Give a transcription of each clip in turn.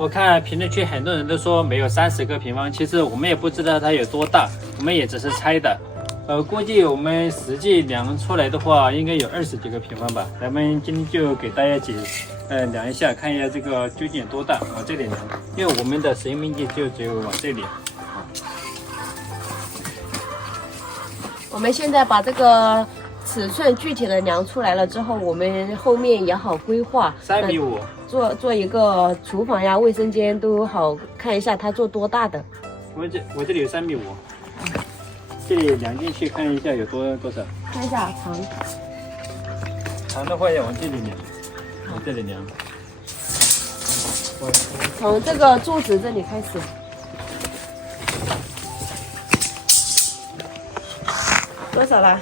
我看评论区很多人都说没有30个平方，其实我们也不知道它有多大，我们也只是猜的。估计我们实际量出来的话，应该有20几个平方吧。咱们今天就给大家量一下，看一下这个究竟有多大。往这里量，因为我们的实用面积就只有往这里。我们现在把这个尺寸具体的量出来了之后，我们后面也好规划3.5米。做一个厨房呀、卫生间都好看一下它做多大的。我这里有3.5米，这里量进去看一下有多少。看一下长的话要往这里量，往这里量。从这个柱子这里开始。多少了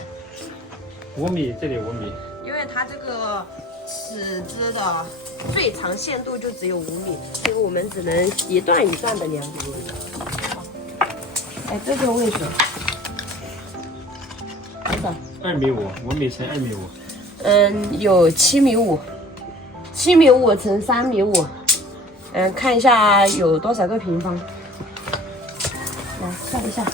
5米，这里5米。因为它这个尺子的最长限度就只有5米，所以我们只能一段一段的量。哎，这个位置多少2.5米，5米乘2.5米。有7.5米，7.5米乘3.5米。看一下有多少个平方。来算一下。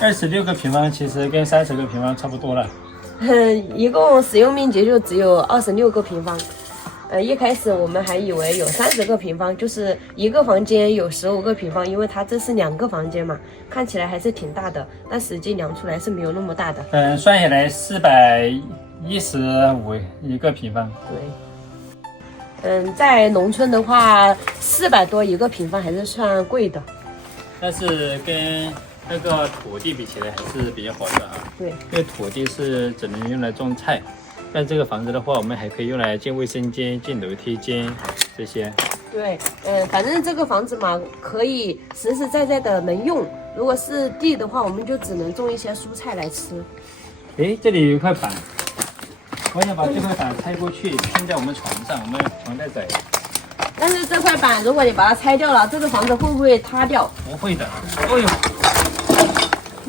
26个平方其实跟30个平方差不多了。一共使用面积就只有26个平方。一开始我们还以为有30个平方，就是一个房间有15个平方，因为它这是2个房间嘛，看起来还是挺大的，但实际量出来是没有那么大的。算下来415一个平方。对。在农村的话，400多一个平方还是算贵的。但是跟那个土地比起来还是比较好的啊。对，因为土地是只能用来种菜，但这个房子的话，我们还可以用来建卫生间、建楼梯间这些。对，反正这个房子嘛，可以实实在在的能用。如果是地的话，我们就只能种一些蔬菜来吃。哎，这里有一块板，我想把这块板拆过去，拼在我们床上，我们床太窄。但是这块板，如果你把它拆掉了，这个房子会不会塌掉？不会的。哦呦，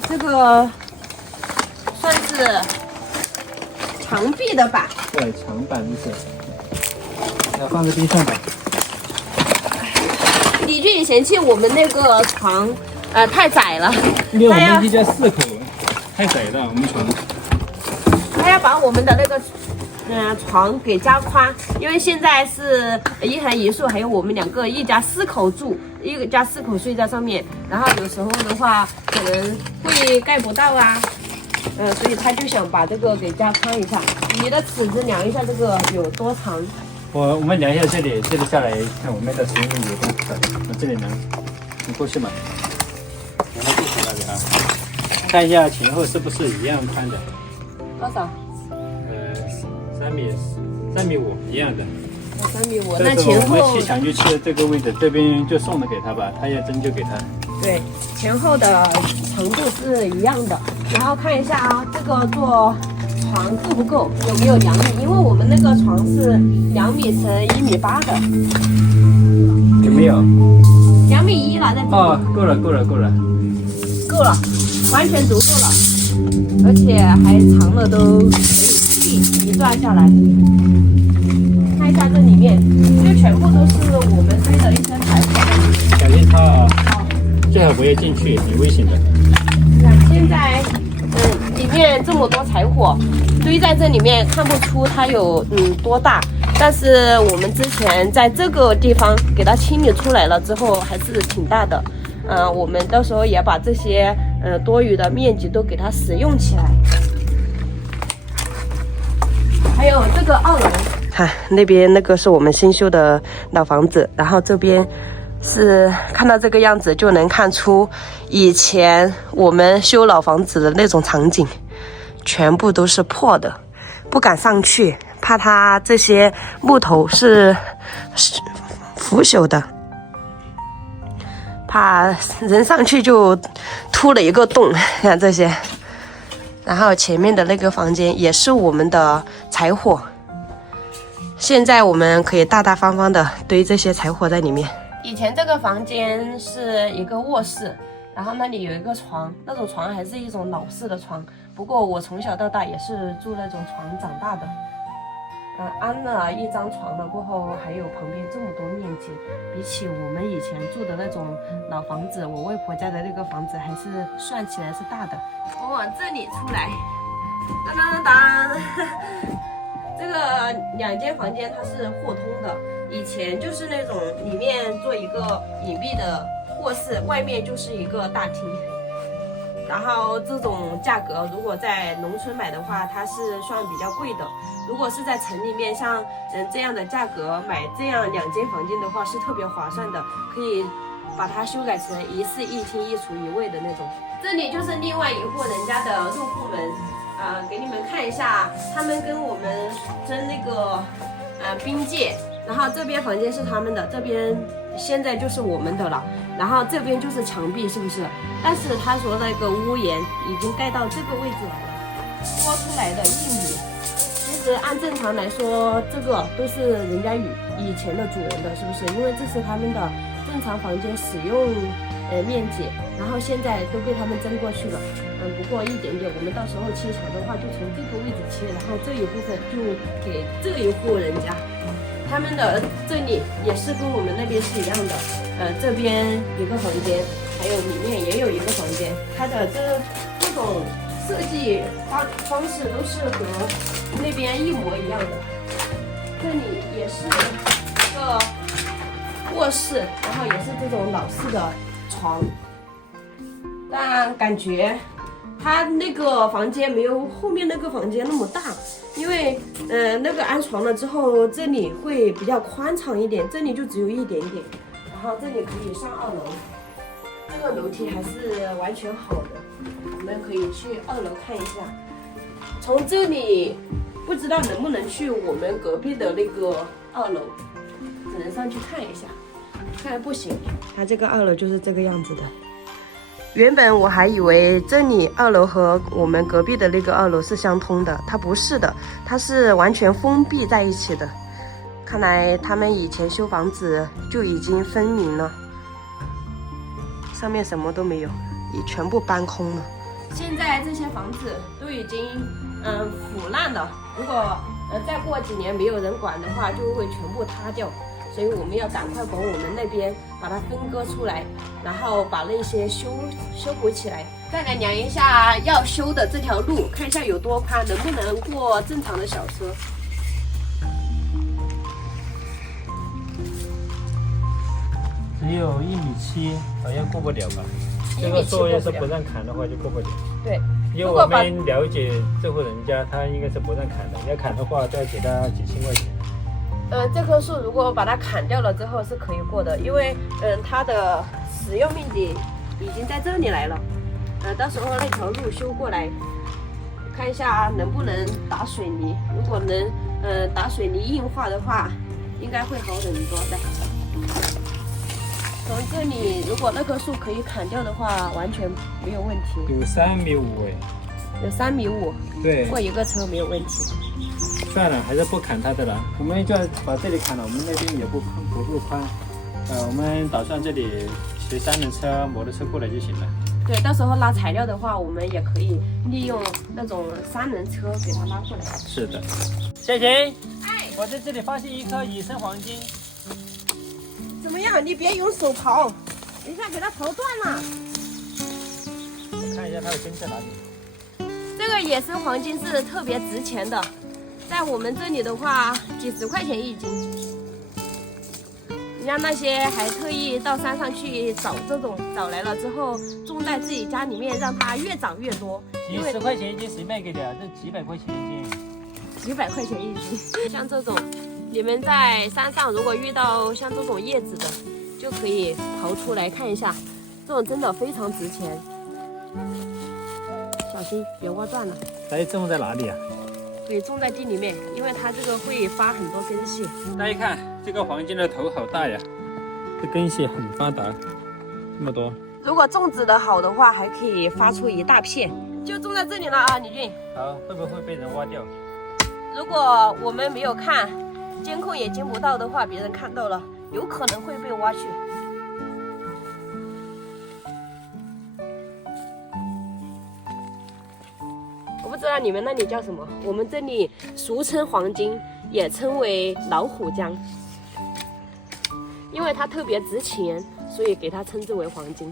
这个算是墙壁的板。对，长板就是，要放在地上吧。李俊嫌弃我们那个床，太窄了。因为我们一家4口，太窄了，我们床。他要把我们的那个床给加宽，因为现在是一横一竖，还有我们2个一家4口住，一家4口睡在上面，然后有时候的话可能会盖不到啊，所以他就想把这个给加宽一下。你的尺子量一下这个有多长？我们量一下这里下来看我们的实用面积有多少。我这里量，你过去嘛，量到地图那里啊，看一下前后是不是一样宽的。多少？3.5米一样的。3.5米，那前后我们砌墙就砌这个位置，这边就送的给他吧，他要针就给他。对，前后的长度是一样的。然后看一下啊，这个做床够不够？有没有2米？因为我们那个床是2米乘1.8米的。有没有2.1米了，在这里。哦，够了，够了，完全足够了，而且还长了都可以砌一段下来。看一下这里面，就全部都是我们堆的一些柴火。小心它啊，最好不要进去，挺危险的。现在里面这么多柴火堆在这里面，看不出它有多大，但是我们之前在这个地方给它清理出来了之后，还是挺大的。我们到时候也把这些多余的面积都给它使用起来。还有这个2楼，看那边那个是我们新修的老房子，然后这边是看到这个样子就能看出以前我们修老房子的那种场景，全部都是破的，不敢上去，怕它这些木头是腐朽的，怕人上去就突了一个洞，像这些。然后前面的那个房间也是我们的柴火，现在我们可以大大方方的堆这些柴火在里面。以前这个房间是一个卧室，然后那里有一个床，那种床还是一种老式的床，不过我从小到大也是住那种床长大的。安了一张床了过后，还有旁边这么多面积，比起我们以前住的那种老房子，我外婆家的那个房子还是算起来是大的。我往这里出来，当当当当，这个2间房间它是互通的，以前就是那种里面做一个隐蔽的卧室，外面就是一个大厅。然后这种价格，如果在农村买的话，它是算比较贵的。如果是在城里面，像这样的价格买这样2间房间的话，是特别划算的，可以把它修改成1室1厅1厨1卫的那种。这里就是另外一户人家的入户门，给你们看一下，他们跟我们争那个边界。然后这边房间是他们的，这边现在就是我们的了。然后这边就是墙壁，是不是？但是他说那个屋檐已经盖到这个位置来了，多出来的1米。其实按正常来说，这个都是人家以前的主人的，是不是？因为这是他们的正常房间使用面积，然后现在都被他们争过去了。不过一点点，我们到时候切墙的话，就从这个位置切，然后这一部分就给这一户人家。他们的这里也是跟我们那边是一样的，这边一个房间，还有里面也有一个房间，它的这种设计方式都是和那边一模一样的。这里也是一个卧室，然后也是这种老式的床，但感觉它那个房间没有后面那个房间那么大，因为那个安床了之后，这里会比较宽敞一点，这里就只有一点点，然后这里可以上2楼，这个楼梯还是完全好的，我们可以去2楼看一下。从这里不知道能不能去我们隔壁的那个2楼，只能上去看一下，看不行，它这个2楼就是这个样子的。原本我还以为这里2楼和我们隔壁的那个2楼是相通的，它不是的，它是完全封闭在一起的。看来他们以前修房子就已经分明了，上面什么都没有，也全部搬空了。现在这些房子都已经腐烂了，如果再过几年没有人管的话，就会全部塌掉。所以我们要赶快把我们那边把它分割出来，然后把那些修补起来。再来量一下要修的这条路，看一下有多宽，能不能过正常的小车。只有1.7米，好像过不了吧？这个树要是不让砍的话就过不了。对，因为我们了解这户人家，他应该是不让砍的，要砍的话再给他几千块钱。这棵树如果把它砍掉了之后是可以过的，因为它的使用面积已经在这里来了。到时候那条路修过来，看一下能不能打水泥。如果能打水泥硬化的话，应该会好很多的。从这里，如果那棵树可以砍掉的话，完全没有问题。有3.5米哎，有3.5米，对，过一个车没有问题。算了，还是不砍它的了。我们就要把这里砍了，我们那边也不够宽。我们打算这里骑3轮车、摩托车过来就行了。对，到时候拉材料的话，我们也可以利用那种3轮车给它拉过来。是的。小晴，哎，我在这里发现一颗野生黄金。怎么样？你别用手刨，等一下给它刨断了。我看一下它的根在哪里。这个野生黄金是特别值钱的，在我们这里的话，几十块钱1斤。人家那些还特意到山上去找这种，找来了之后种在自己家里面，让它越长越多。几十块钱1斤谁卖给你啊？这几百块钱1斤。几百块钱1斤。像这种，你们在山上如果遇到像这种叶子的，就可以刨出来看一下，这种真的非常值钱。小心别挖断了。它种在哪里啊？可以种在地里面，因为它这个会发很多根系。大家看这个黄金的头好大呀，这根系很发达，这么多。如果种植的好的话，还可以发出一大片。就种在这里了啊，李俊。好，会不会被人挖掉？如果我们没有看，监控也监不到的话，别人看到了，有可能会被挖去。我不知知道你们那里叫什么？我们这里俗称黄金，也称为老虎姜，因为它特别值钱，所以给它称之为黄金。